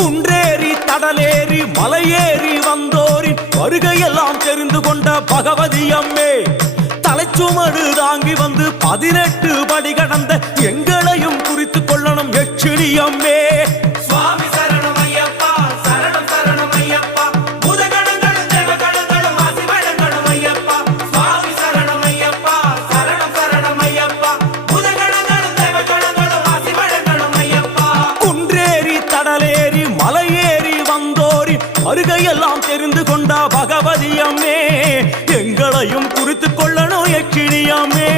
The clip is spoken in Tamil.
குன்றேறி தடலேறி மலையேறி வந்தோரின் வருகையெல்லாம் தெரிந்து கொண்ட பகவதி அம்மே, தலைச்சுமடு தாங்கி வந்து 18 படி கடந்த எங்களையும் குறித்து கொள்ளணும் யட்சிணி அம்மே. சுவாமி சரணம் ஐயப்பா, சரணம் சரணம் ஐயப்பா, பூதகணங்களும் தேவகணங்களும் ஆசி வழங்கணும் ஐயப்பா. சுவாமி சரணம் ஐயப்பா, சரணம் சரணம் ஐயப்பா, பூதகணங்களும் தேவகணங்களும் ஆசி வழங்கணும் ஐயப்பா. குன்றேறி தடலேறி மலையேறி வந்தோரி வருகையெல்லாம் தெரிந்து கொண்ட பகவதி அம்மே, எங்களையும் குறித்து கொள்ளணும் யட்சிணி அம்மே.